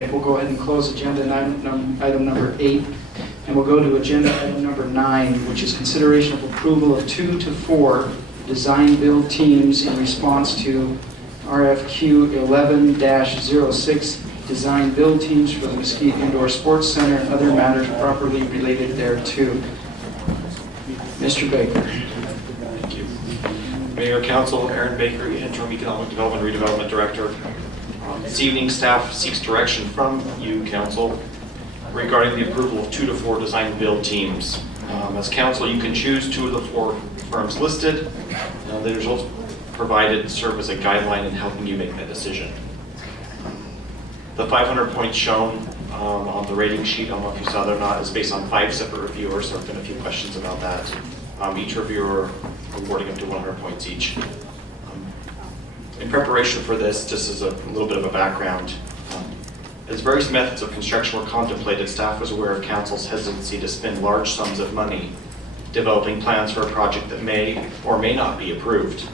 We'll go ahead and close agenda item number 8, and we'll go to agenda item number 9, which is consideration of approval of 2 to 4 design build teams in response to RFQ 11-06 design build teams for the Mesquite Indoor Sports Center and other matters properly related thereto. Mr. Baker. Thank you. Mayor, Council, Aaron Baker, Interim Economic Development Redevelopment Director. This evening, staff seeks direction from you, Council, regarding the approval of 2 to 4 design build teams. As Council, you can choose 2 of the 4 firms listed. The results provided serve as a guideline in helping you make that decision. The 500 points shown on the rating sheet, I don't know if you saw that or not, is based on 5 separate reviewers. There have been a few questions about that. Each reviewer awarding up to 100 points each. In preparation for this, just as a little bit of a background, as various methods of construction were contemplated, staff was aware of Council's hesitancy to spend large sums of money developing plans for a project that may or may not be approved.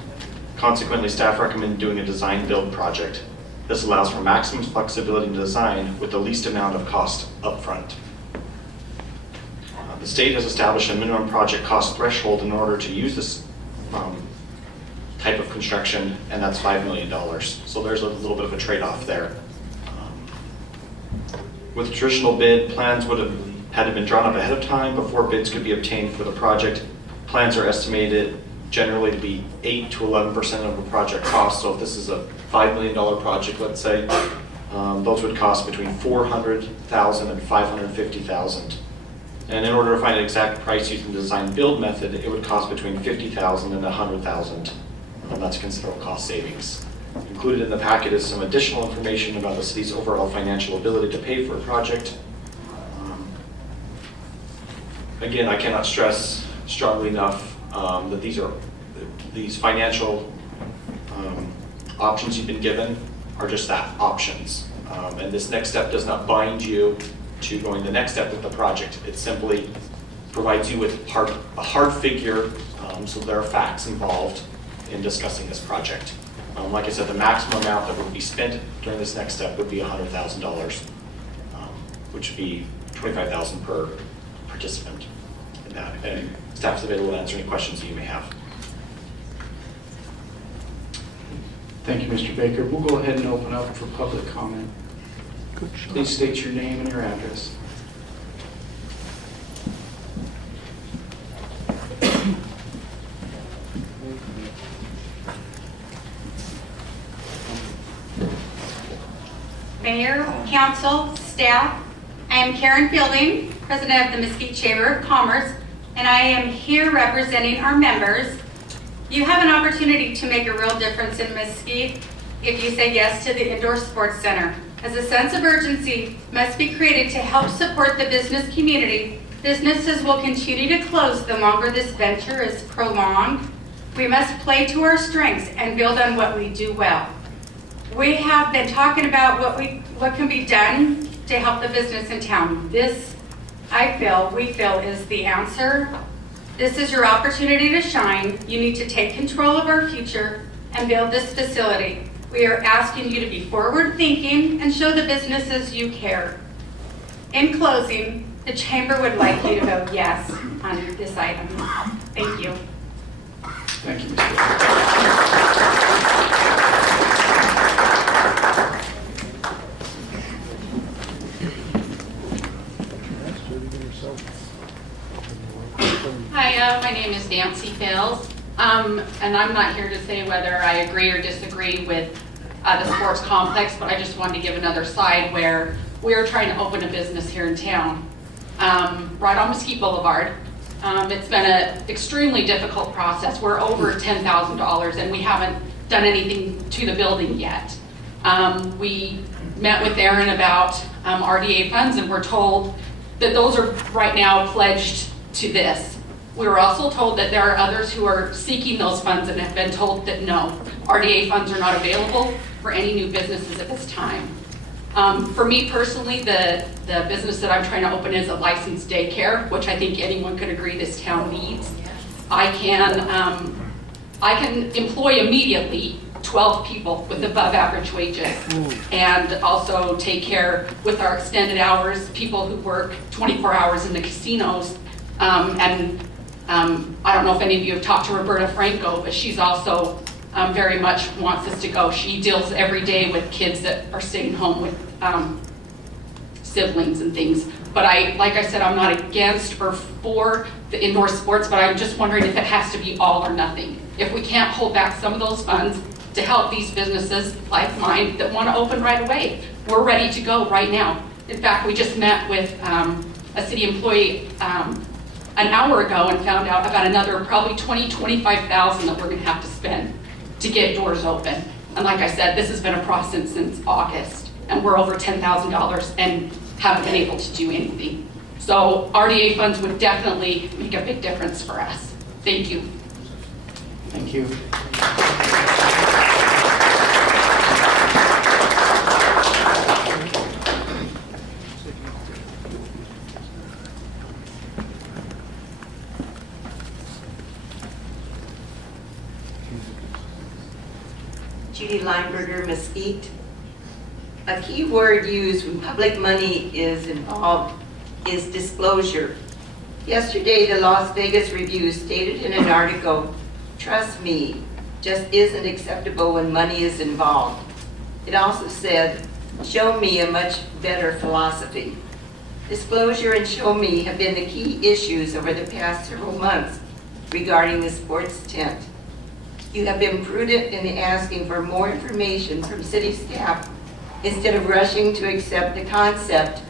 Consequently, staff recommended doing a design-build project. This allows for maximum flexibility in design with the least amount of cost upfront. The state has established a minimum project cost threshold in order to use this type of construction, and that's $5 million. So there's a little bit of a trade-off there. With a traditional bid, plans would have had to been drawn up ahead of time before bids could be obtained for the project. Plans are estimated generally to be 8 to 11% of the project cost. So if this is a $5 million project, let's say, those would cost between $400,000 and $550,000. And in order to find an exact price using the design-build method, it would cost between $50,000 and $100,000. That's considerable cost savings. Included in the packet is some additional information about the city's overall financial ability to pay for a project. Again, I cannot stress strongly enough that these financial options you've been given are just that, options. And this next step does not bind you to going the next step with the project. It simply provides you with a hard figure, so there are facts involved in discussing this project. Like I said, the maximum amount that would be spent during this next step would be $100,000, which would be $25,000 per participant in that. And staff's available to answer any questions that you may have. Thank you, Mr. Baker. We'll go ahead and open up for public comment. Please state your name and your address. Mayor, Council, staff, I am Karen Fielding, President of the Mesquite Chamber of Commerce, and I am here representing our members. You have an opportunity to make a real difference in Mesquite if you say yes to the Indoor Sports Center. As a sense of urgency must be created to help support the business community, businesses will continue to close the longer this venture is prolonged. We must play to our strengths and build on what we do well. We have been talking about what can be done to help the business in town. This, we feel is the answer. This is your opportunity to shine. You need to take control of our future and build this facility. We are asking you to be forward-thinking and show the businesses you care. In closing, the Chamber would like you to vote yes on this item. Thank you. Thank you, Mr. Hi, my name is Nancy Fales, and I'm not here to say whether I agree or disagree with the sports complex, but I just wanted to give another side where we're trying to open a business here in town, right on Mesquite Boulevard. It's been an extremely difficult process. We're over $10,000 and we haven't done anything to the building yet. We met with Aaron about RDA funds and we're told that those are right now pledged to this. We were also told that there are others who are seeking those funds and have been told that no, RDA funds are not available for any new businesses at this time. For me personally, the business that I'm trying to open is a licensed daycare, which I think anyone could agree this town needs. I can employ immediately 12 people with above average wages. And also take care with our extended hours, people who work 24 hours in the casinos. I don't know if any of you have talked to Roberta Franco, but she's also very much wants us to go. She deals every day with kids that are staying home with siblings and things. But like I said, I'm not against or for the indoor sports, but I'm just wondering if it has to be all or nothing. If we can't hold back some of those funds to help these businesses like mine that want to open right away. We're ready to go right now. In fact, we just met with a city employee an hour ago and found out about another probably $20,000, $25,000 that we're going to have to spend to get doors open. And like I said, this has been a process since August, and we're over $10,000 and haven't been able to do anything. So RDA funds would definitely make a big difference for us. Thank you. Thank you. Judy Lineberger, Mesquite. A key word used when public money is involved is disclosure. Yesterday, the Las Vegas Review stated in an article, "Trust me, just isn't acceptable when money is involved." It also said, "Show me a much better philosophy." Disclosure and show me have been the key issues over the past several months regarding the sports tent. You have been prudent in asking for more information from city staff instead of rushing to accept the concept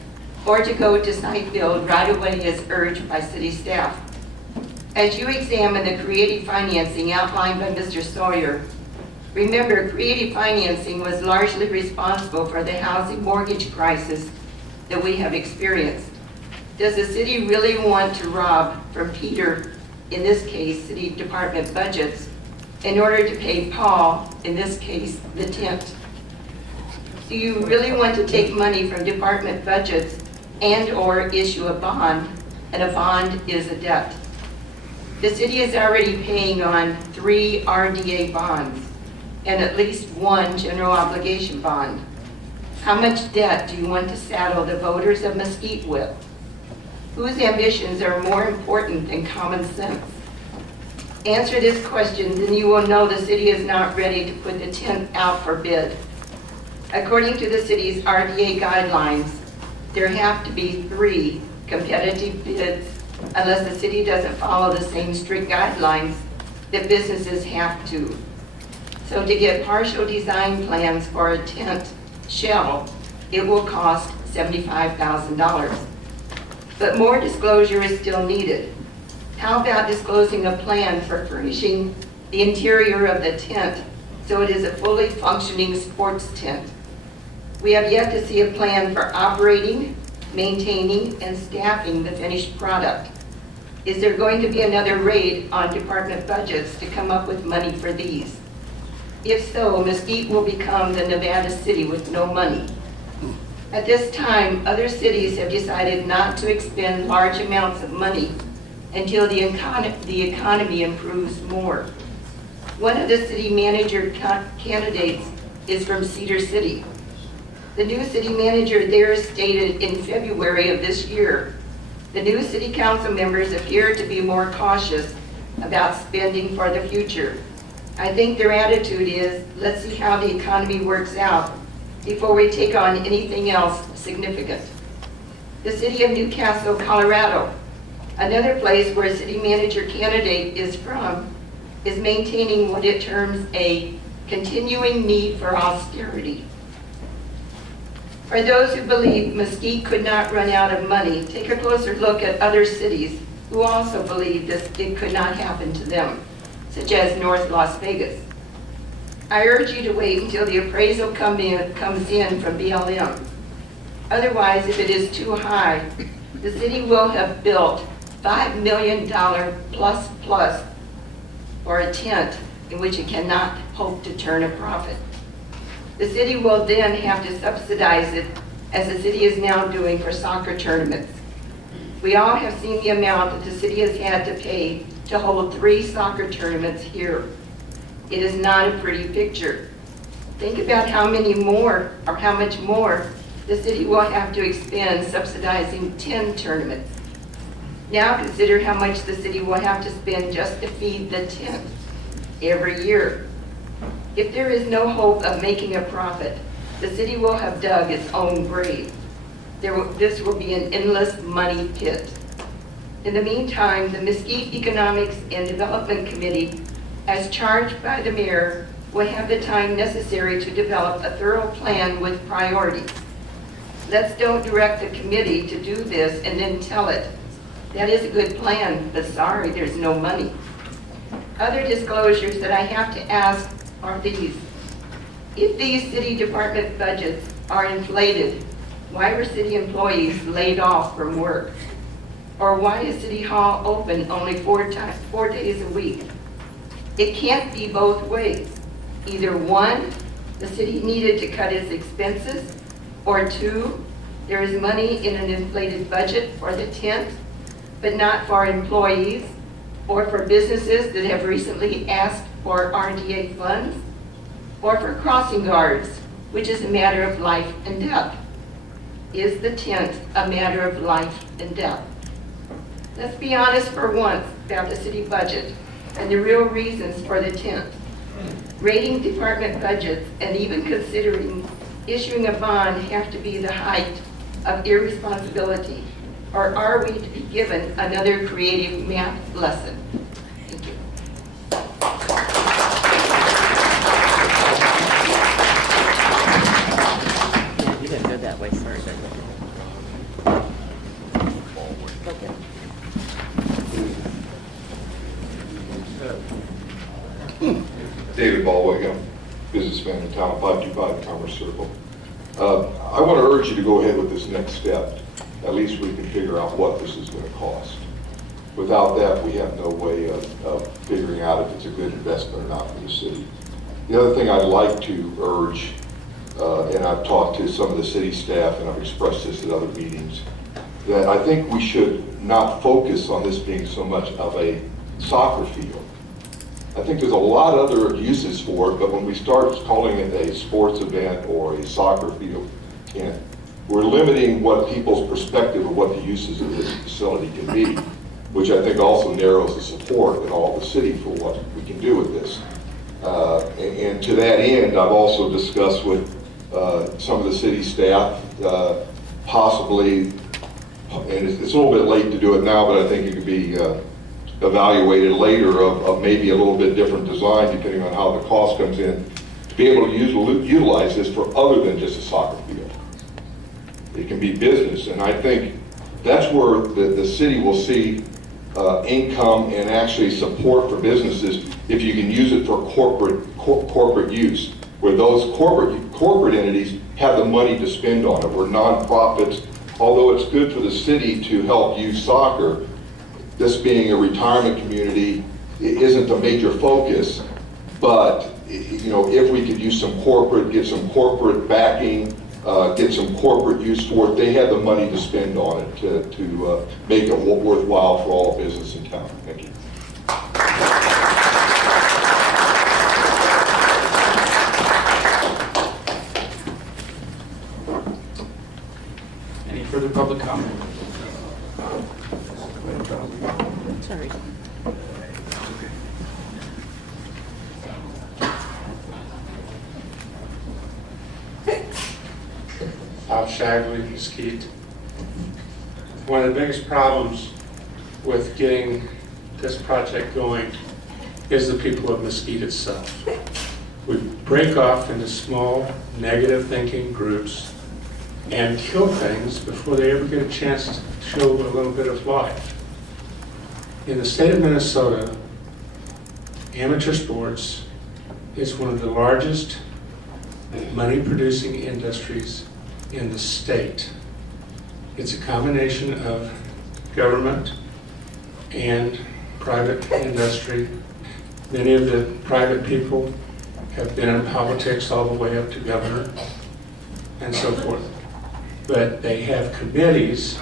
or to go to site build right away as urged by city staff. As you examine the creative financing outlined by Mr. Sawyer, remember creative financing was largely responsible for the housing mortgage crisis that we have experienced. Does the city really want to rob from Peter, in this case, city department budgets, in order to pay Paul, in this case, the tent? Do you really want to take money from department budgets and or issue a bond, and a bond is a debt? The city is already paying on 3 RDA bonds and at least 1 general obligation bond. How much debt do you want to saddle the voters of Mesquite with? Whose ambitions are more important than common sense? Answer this question, then you will know the city is not ready to put the tent out for bid. According to the city's RDA guidelines, there have to be 3 competitive bids unless the city doesn't follow the same strict guidelines that businesses have to. So to get partial design plans for a tent shell, it will cost $75,000. But more disclosure is still needed. How about disclosing a plan for furnishing the interior of the tent so it is a fully functioning sports tent? We have yet to see a plan for operating, maintaining, and staffing the finished product. Is there going to be another raid on department budgets to come up with money for these? If so, Mesquite will become the Nevada city with no money. At this time, other cities have decided not to expend large amounts of money until the economy improves more. One of the city manager candidates is from Cedar City. The new city manager there stated in February of this year, the new city council members appear to be more cautious about spending for the future. I think their attitude is, let's see how the economy works out before we take on anything else significant. The city of Newcastle, Colorado, another place where a city manager candidate is from, is maintaining what it terms a continuing need for austerity. For those who believe Mesquite could not run out of money, take a closer look at other cities who also believe it could not happen to them, such as North Las Vegas. I urge you to wait until the appraisal comes in from BLM. Otherwise, if it is too high, the city will have built $5 million plus for a tent in which it cannot hope to turn a profit. The city will then have to subsidize it, as the city is now doing for soccer tournaments. We all have seen the amount that the city has had to pay to hold 3 soccer tournaments here. It is not a pretty picture. Think about how many more, or how much more, the city will have to expend subsidizing 10 tournaments. Now consider how much the city will have to spend just to feed the 10th every year. If there is no hope of making a profit, the city will have dug its own grave. This will be an endless money pit. In the meantime, the Mesquite Economics and Development Committee, as charged by the mayor, will have the time necessary to develop a thorough plan with priorities. Let's don't direct the committee to do this and then tell it, that is a good plan, but sorry, there's no money. Other disclosures that I have to ask are these. If these city department budgets are inflated, why were city employees laid off from work? Or why is City Hall open only 4 days a week? It can't be both ways. Either one, the city needed to cut its expenses, or two, there is money in an inflated budget for the 10th, but not for employees or for businesses that have recently asked for RDA funds, or for crossing guards, which is a matter of life and death. Is the 10th a matter of life and death? Let's be honest for once about the city budget and the real reasons for the 10th. Rating department budgets and even considering issuing a bond have to be the height of irresponsibility, or are we to be given another creative math lesson? Thank you. You didn't go that way, sorry. Okay. David Ballweg, businessman in town, 525 Commerce Circle. I want to urge you to go ahead with this next step. At least we can figure out what this is going to cost. Without that, we have no way of figuring out if it's a good investment or not for the city. The other thing I'd like to urge, and I've talked to some of the city staff and I've expressed this at other meetings, that I think we should not focus on this being so much of a soccer field. I think there's a lot of other uses for it, but when we start calling it a sports event or a soccer field, we're limiting what people's perspective of what the uses of this facility can be, which I think also narrows the support in all the city for what we can do with this. And to that end, I've also discussed with some of the city staff, possibly, and it's a little bit late to do it now, but I think it could be evaluated later of maybe a little bit different design depending on how the cost comes in, to be able to utilize this for other than just a soccer field. It can be business, and I think that's where the city will see income and actually support for businesses if you can use it for corporate use, where those corporate entities have the money to spend on it, where nonprofits, although it's good for the city to help use soccer, this being a retirement community, it isn't a major focus, but you know, if we could use get some corporate backing, get some corporate use for it, they have the money to spend on it to make it worthwhile for all business in town. Thank you. Any further public comment? Sorry. Bob Shagley, Mesquite. One of the biggest problems with getting this project going is the people of Mesquite itself. We break off into small, negative thinking groups and kill things before they ever get a chance to show a little bit of life. In the state of Minnesota, amateur sports is one of the largest money-producing industries in the state. It's a combination of government and private industry. Many of the private people have been in politics all the way up to governor and so forth. But they have committees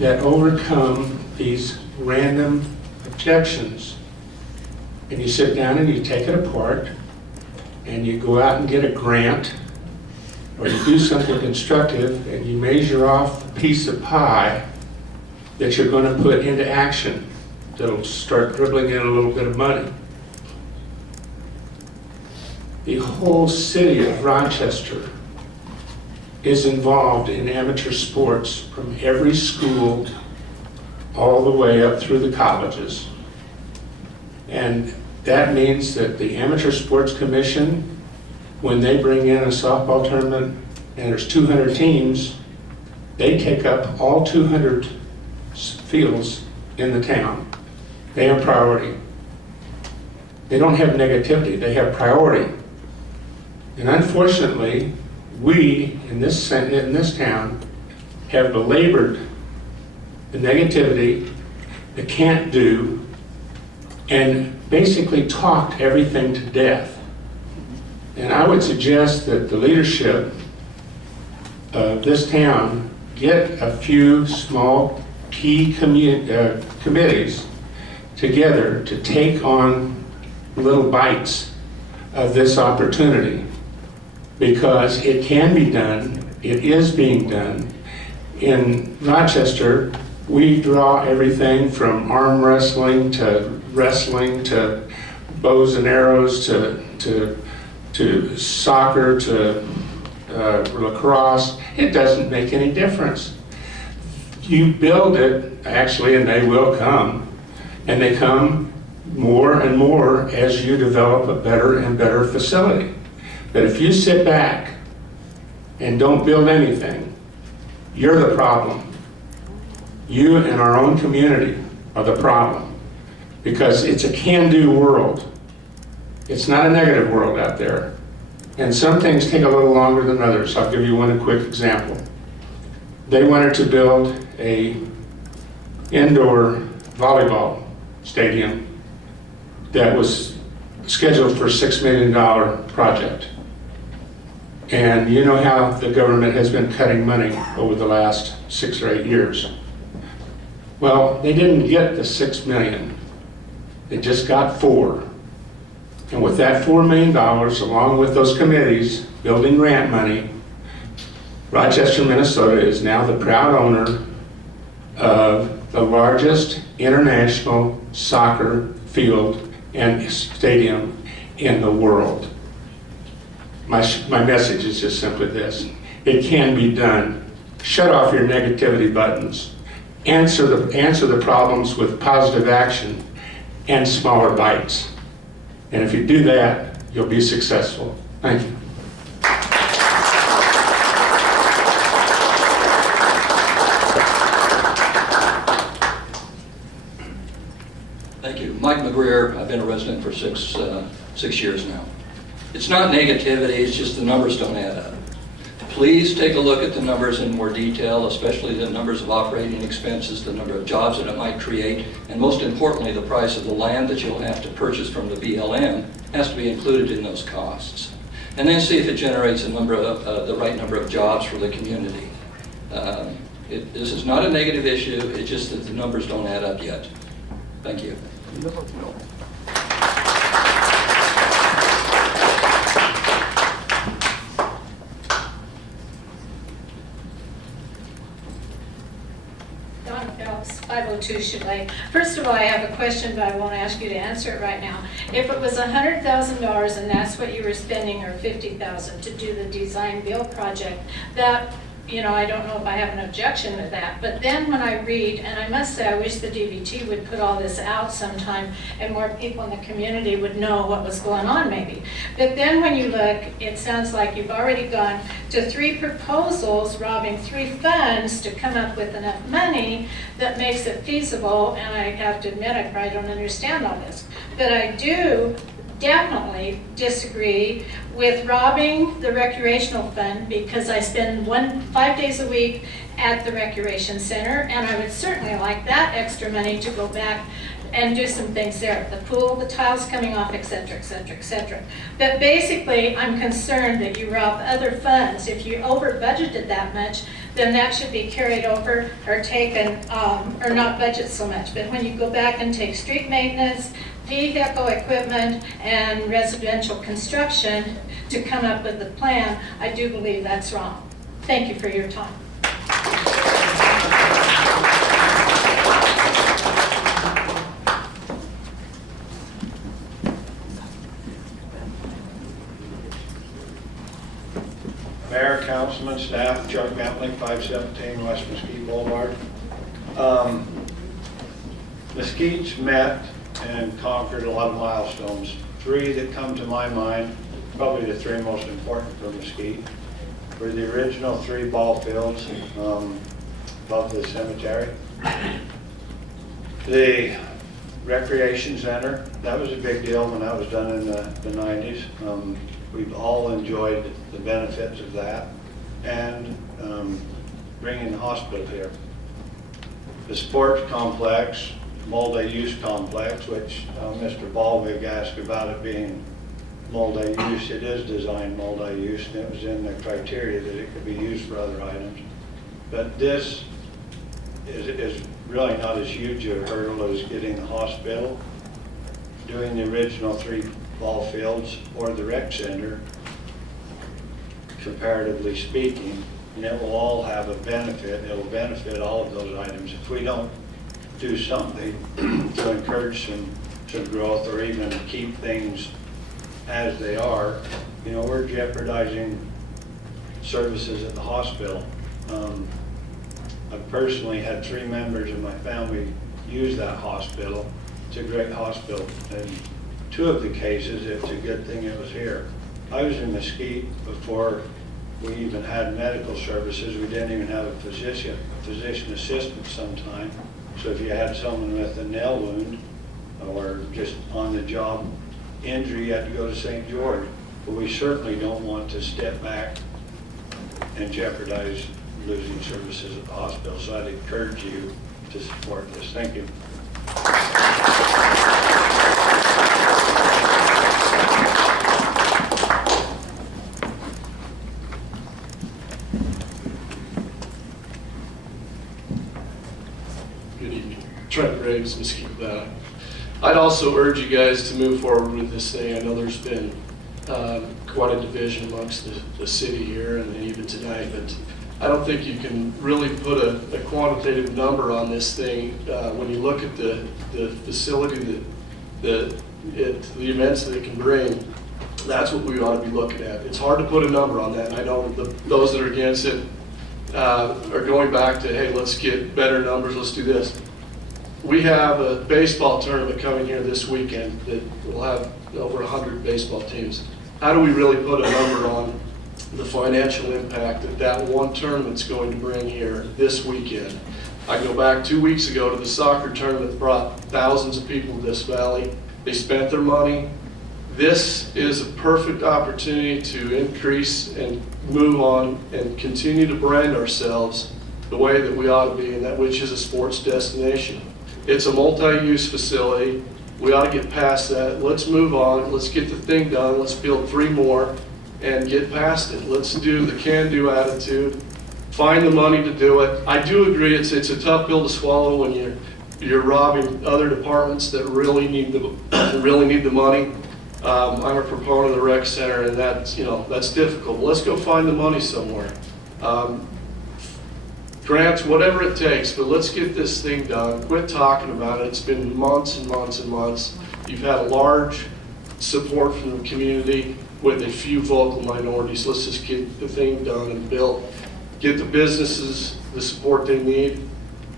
that overcome these random objections, and you sit down and you take it apart and you go out and get a grant, or you do something constructive, and you measure off a piece of pie that you're going to put into action, that'll start dribbling in a little bit of money. The whole city of Rochester is involved in amateur sports, from every school all the way up through the colleges. And that means that the Amateur Sports Commission, when they bring in a softball tournament and there's 200 teams, they take up all 200 fields in the town. They have priority. They don't have negativity, they have priority. And unfortunately, we in this town have belabored the negativity, the can't do, and basically talked everything to death. And I would suggest that the leadership of this town get a few small key committees together to take on little bites of this opportunity, because it can be done, it is being done. In Rochester, we draw everything from arm wrestling to bows and arrows to soccer to lacrosse. It doesn't make any difference. You build it, actually, and they will come, and they come more and more as you develop a better and better facility. But if you sit back and don't build anything, you're the problem. You and our own community are the problem, because it's a can-do world. It's not a negative world out there. And some things take a little longer than others. I'll give you one quick example. They wanted to build an indoor volleyball stadium that was scheduled for a $6 million project. And you know how the government has been cutting money over the last 6 or 8 years. Well, they didn't get the $6 million. They just got $4 million. And with that $4 million, along with those committees building grant money, Rochester, Minnesota is now the proud owner of the largest international soccer field and stadium in the world. My message is just simply this: it can be done. Shut off your negativity buttons. Answer the problems with positive action and smaller bites. And if you do that, you'll be successful. Thank you. Thank you. Mike McGreer. I've been a resident for six years now. It's not negativity, it's just the numbers don't add up. Please take a look at the numbers in more detail, especially the numbers of operating expenses, the number of jobs that it might create, and most importantly, the price of the land that you'll have to purchase from the BLM has to be included in those costs. And then see if it generates the right number of jobs for the community. This is not a negative issue, it's just that the numbers don't add up yet. Thank you. Donna Phelps, 502 Chalet. First of all, I have a question, but I won't ask you to answer it right now. If it was $100,000 and that's what you were spending, or $50,000 to do the design build project, that, I don't know if I have an objection to that. But then when I read, and I must say I wish the DVT would put all this out sometime and more people in the community would know what was going on maybe. But then when you look, it sounds like you've already gone to 3 proposals, robbing 3 funds to come up with enough money that makes it feasible. And I have to admit, I probably don't understand all this. But I do definitely disagree with robbing the recreational fund, because I spend 5 days a week at the recreation center, and I would certainly like that extra money to go back and do some things there. The pool, the tiles coming off, et cetera, et cetera, et cetera. But basically, I'm concerned that you rob other funds. If you over budgeted that much, then that should be carried over or taken, or not budget so much. But when you go back and take street maintenance, vehicle equipment and residential construction to come up with a plan, I do believe that's wrong. Thank you for your time. Mayor, councilman, staff, Chuck Bentley, 517 West Mesquite Boulevard. Mesquite's met and conquered a lot of milestones. Three that come to my mind, probably the three most important for Mesquite, were the original 3 ball fields above the cemetery. The recreation center, that was a big deal when that was done in the 90s. We've all enjoyed the benefits of that, and bringing the hospital here. The sports complex, multi-use complex, which Mr. Ballwig asked about it being multi-use. It is designed multi-use, and it was in the criteria that it could be used for other items. But this is really not as huge a hurdle as getting the hospital, doing the original 3 ball fields, or the rec center, comparatively speaking, and it will all have a benefit. It will benefit all of those items. If we don't do something to encourage some growth, or even keep things as they are, you know, we're jeopardizing services at the hospital. I've personally had 3 members of my family use that hospital. It's a great hospital. And 2 of the cases, it's a good thing it was here. I was in Mesquite before we even had medical services. We didn't even have a physician assistant sometime. So if you had someone with a nail wound or just on the job injury, you had to go to St. George. But we certainly don't want to step back and jeopardize losing services at the hospital. So I'd encourage you to support this. Thank you. Good evening. Trent Graves, Mesquite. I'd also urge you guys to move forward with this thing. I know there's been quite a division amongst the city here and even tonight, but I don't think you can really put a quantitative number on this thing. When you look at the facility, the events that it can bring, that's what we ought to be looking at. It's hard to put a number on that, and I know those that are against it are going back to, hey, let's get better numbers, let's do this. We have a baseball tournament coming here this weekend that will have over 100 baseball teams. How do we really put a number on the financial impact that one tournament's going to bring here this weekend? I go back 2 weeks ago to the soccer tournament that brought thousands of people to this valley. They spent their money. This is a perfect opportunity to increase and move on and continue to brand ourselves the way that we ought to be, and that which is a sports destination. It's a multi-use facility. We ought to get past that. Let's move on. Let's get the thing done. Let's build 3 more and get past it. Let's do the can-do attitude. Find the money to do it. I do agree it's a tough pill to swallow when you're robbing other departments that really need the money. I'm a proponent of the rec center, and that's difficult. But let's go find the money somewhere. Grants, whatever it takes, but let's get this thing done. Quit talking about it. It's been months and months and months. You've had a large support from the community with a few vocal minorities. Let's just get the thing done and built. Get the businesses the support they need,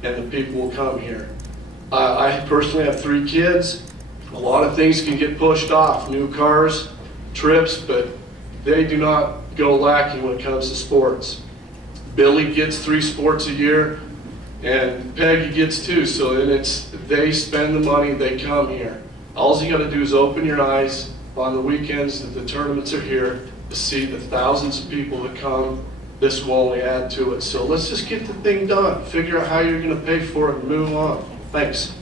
and the people will come here. I personally have 3 kids. A lot of things can get pushed off, new cars, trips, but they do not go lacking when it comes to sports. Billy gets 3 sports a year, and Peggy gets 2. So then they spend the money, they come here. All you got to do is open your eyes on the weekends that the tournaments are here to see the thousands of people that come. This will only add to it. So let's just get the thing done. Figure out how you're going to pay for it and move on. Thanks.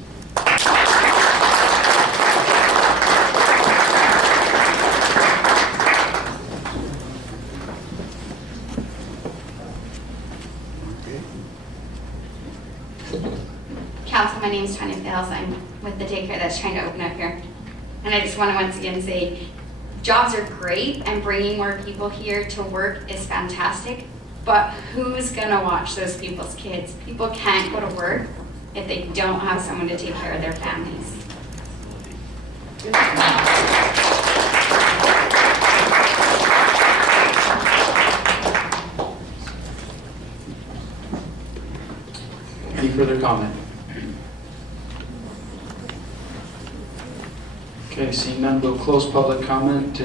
Council, my name is Tanya Fales. I'm with the daycare that's trying to open up here. And I just want to once again say, jobs are great and bringing more people here to work is fantastic, but who's gonna watch those people's kids? People can't go to work if they don't have someone to take care of their families. Any further comment? Okay, seeing none, we'll close public comment.